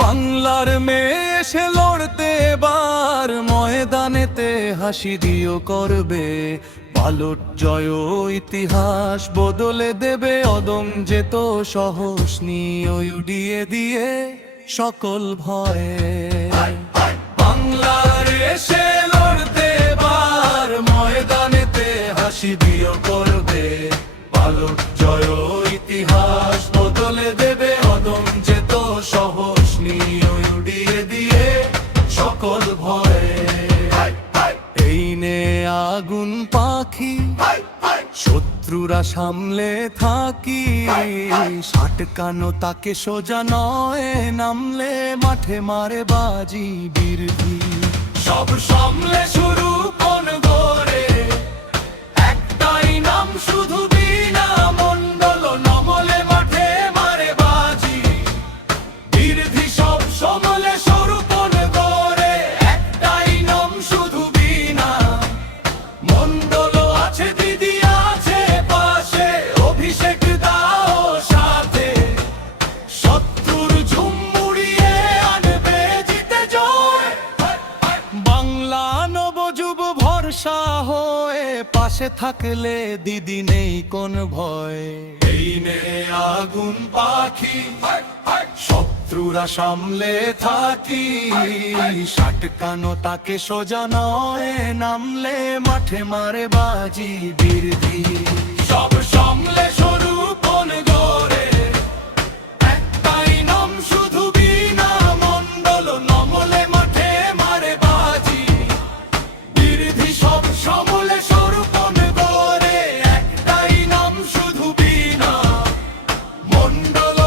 বাংলার মেয়ে এসে লড়তে এবার ময়দানেতে হাসি দিও করবে পালট জয় ইতিহাস বদলে দেবে অদম যেত সাহস নিয়ে উড়িয়ে দিয়ে সকল ভয়ে বাংলার এসে লড়তে এবার ময়দানেতে হাসি দিও করবে পালট জয় ইতিহাস বদলে দেবে অদম যেত সাহস নিয়ে উড়িয়ে দিয়ে সকল ভয়ে এই নে আগুন পাখি শত্রুরা সামলে থাকি সাটকানো তাকে সোজা নয় নামলে মাঠে মারে বাজি বীরধি সব সামলে শুরু কোন গড়ে একটাই নাম শুধু বিনা মণ্ডল নমলে মাঠে মারে বাজি বীরধি সব সমলে শুরু কোন গড়ে একটাই নাম শুধু বিনা মণ্ডল আছে দিদি আছে পাশে অভিষেক দাও সাথে শত্রুর ঝুম মুড়িয়ে আনবে জিতে জয় বাংলা নবযুব ভরসা হয়ে পাশে থাকলে দিদি নেই কোন ভয় এই নে আগুন পাখি শত্রুরা সামলে থাকি সাটকানো তাকে সোজা নয় নামলে মাঠে মারে বাজি বীরধি সব সামলে শুরু কোন গড়ে একটাই নাম শুধু বিনা মণ্ডল নমলে মাঠে মারে বাজি বীরধি সব সামলে শুরু কোন গড়ে একটাই নাম শুধু বিনা মণ্ডল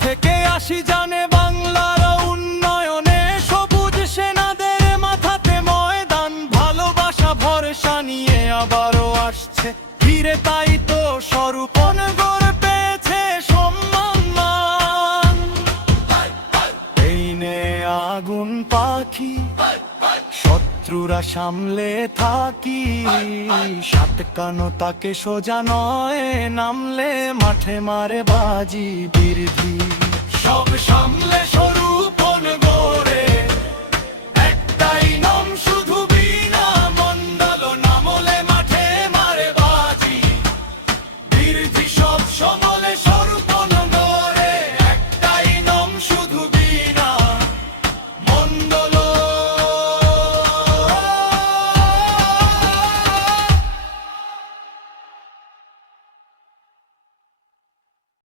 থেকে আসি জানে বাংলার উন্নয়নে সবুজ সেনাদের মাথাতে ময়দান ভালোবাসা ভরসা নিয়ে আবারও আসছে ফিরে তাই তো স্বরূপন গড়ে পেয়েছে সম্মান এই নে আগুন পাখি শত্রুরা সামলে থাকি সাটকানো তাকে সোজা নয় নামলে মাঠে মারে বাজি বীরধি সব সামলে